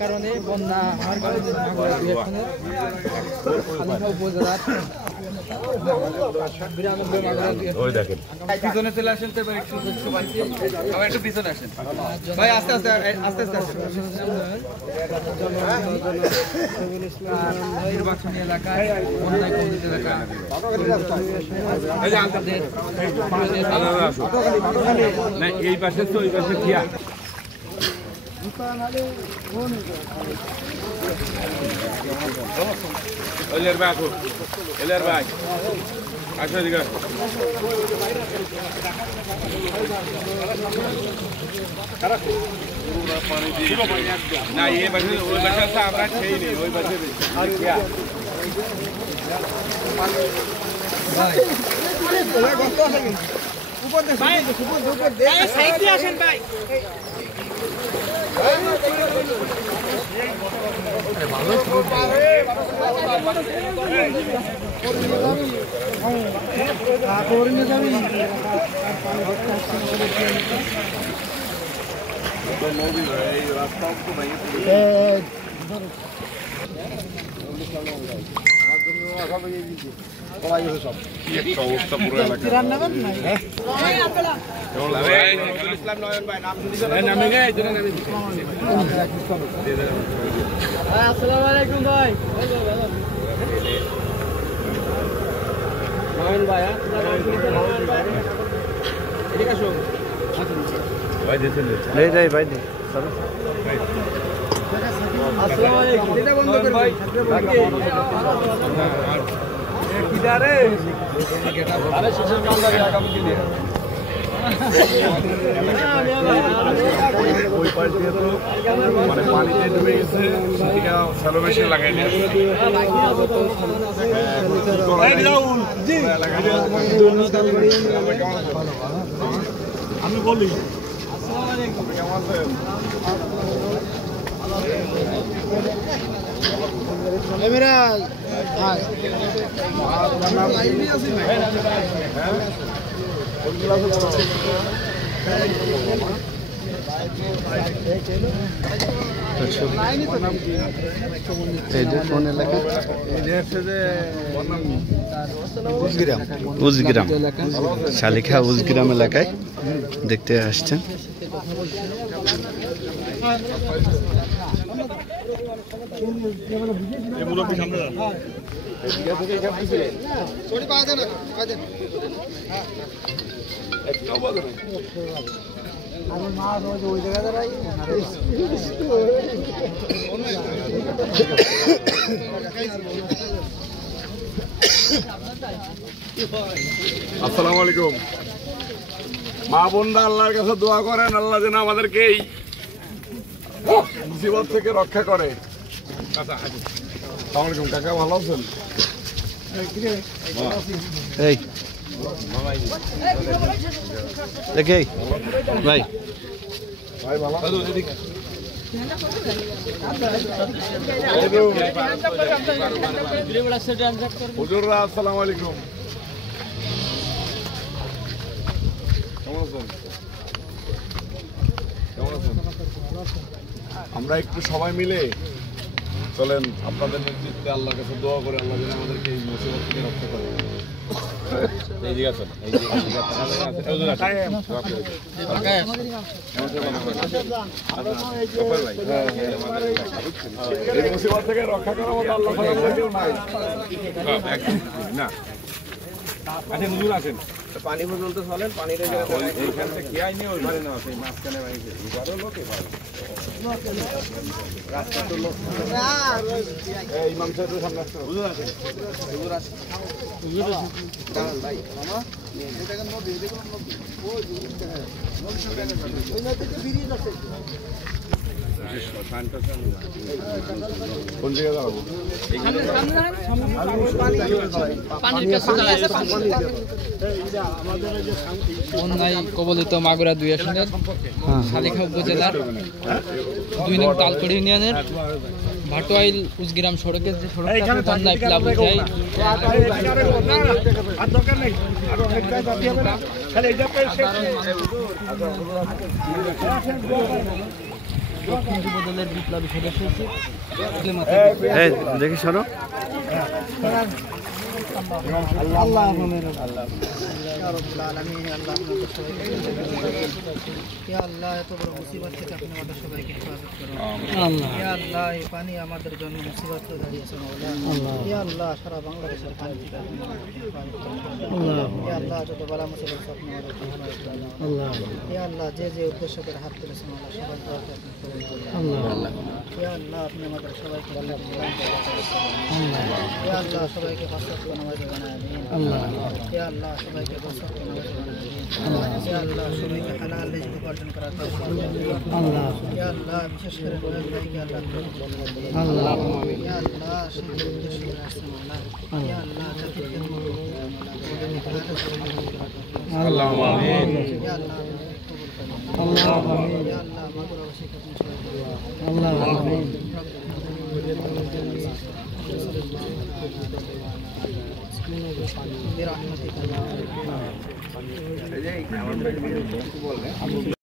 কারণে বন্যা হওয়ার কারণে উপজেলার পিছনে চলে আসেন তো একটু পিছনে আসেন ভাই আস্তে আস্তে আস্তে আস্তে নির্বাচনী এলাকায় বন্যায় কবলিত এলাকা এই পাশে তো ওই পাশে ঠিয়া এলের ভাই আসো এলের ভাই আসো এদিকে না এই পাশে ওই পাশে আমরা খেয়ে নিই ওই পাশে আসেন ভাই অবস্থা পুরো এলাকা আসসালামু আলাইকুম ভাই নয়ন ভাই এদিকে আসো ভাই দেখেন ভাই আসসালামু আলাইকুম এটা বন্ধ করে ভাই কিদারে আরে শিশির কান্দারি আগামী দিনে ওই পাশ দিয়ে তো মানে পানিতে ডুবে গেছে সেদিকে স্যালো মেশিন লাগাই আমি বলি কেমন আছেন উজগ্রাম শালিখা উজগ্রাম এলাকায় দেখতে আসছেন। আসসালামু আলাইকুম। মা বোনরা আল্লাহর কাছে দোয়া করেন আল্লাহ যেন আমাদেরকে এই মুসিবত থেকে রক্ষা করে। আসসালামু আলাইকুম কাকা, ভালো আছেন? এই দেখে ভাই ভাই ভালো হুজুররা আসসালামু আলাইকুম, কেমন আছেন? কেমন আছেন? আমরা একটু সবাই মিলে চলেন আপনাদের নেতৃত্বে আল্লাহর কাছে দোয়া করে আল্লাহ যেন আমাদেরকে এই মুসিবত থেকে রক্ষা করে। এই মুসিবত থেকে রক্ষা করার মতো আল্লাহ কেউ নাই না। আচ্ছা হুজুর আসেন, পানি পর্যন্ত চলেন, পানির এইখান থেকে কি আইনি ওই ঘরে না সেই মাঝখানে এবারও লোক এবার রাস্তা তো লোক ইমাম সাহেবের সামনে আসতে হুজুর আসেন, হুজুর আসেন, হুজুর আসেন ভাই মামা এটা কেন নদী দেখুন নদী ওই নদী তো বিরিয়ে যাচ্ছে কোন জায়গায় যাবো? বন্যায় কবলিত মাগুরা 2 আসনের শালিখা উপজেলার 2 নং তালতড়ি ইউনিয়নের ভাটোয়াইল উজগ্রাম সড়কের যে সড়কটা বন্যায় প্লাবিত হয় আর দরকার নেই আর অনেক জায়গা যাতে হবে না খালি এটা পেয়ে দক্ষিণ যুবদলের বিপ্লবী সদস্য হচ্ছে এই দেখি সরো আল্লাহ ইয়া রাব্বুল আলামিন আল্লাহ আপনাদের সবাইকে ইয়া আল্লাহ এত বড় মুসিবত থেকে আপনি আমাদের সবাইকে হেফাজত করুন আল্লাহ ইয়া আল্লাহ এই পানি আমাদের জন্য মুসিবত হয়ে দাঁড়িয়েছে মাওলা আল্লাহ ইয়া আল্লাহ সারা বাংলাদেশের পানি থেকে আপনি আমাদের হেফাজত করুন আল্লাহ ইয়া আল্লাহ যত বালা মুসিবত আপনি আমাদের হেফাজত করুন আল্লাহ ইয়া আল্লাহ যে যে উদ্দেশ্য করে হাত তুলেছেন আল্লাহ সবার দোয়াকে আপনি কবুল করুন আল্লাহ ইয়া আল্লাহ আপনি আমাদের সবাইকে আল্লাহ ইয়া আল্লাহ সবাইকে ফাসাদ নামাজি বানায় দিন আল্লাহ ইয়া আল্লাহ সবাইকে ফাসাদ নামাজি বানায় দিন আল্লাহ ইয়া আল্লাহ সবাইকে হালাল রিজক উপার্জন করার তৌফিক দান করুন আল্লাহ ইয়া আল্লাহ বিশেষ করে বলেন ভাইকে আল্লাহ আল্লাহ ইয়া আল্লাহ সেই উদ্দেশ্য করে আসছেন আল্লাহ ইয়া আল্লাহ জাতির জন্য আল্লাহ আমিন ইয়া আল্লাহ আল্লাহ আমিন ইয়া আল্লাহ মাগুরা ওয়াসিক আপনি আল্লাহ আমিন برحمتك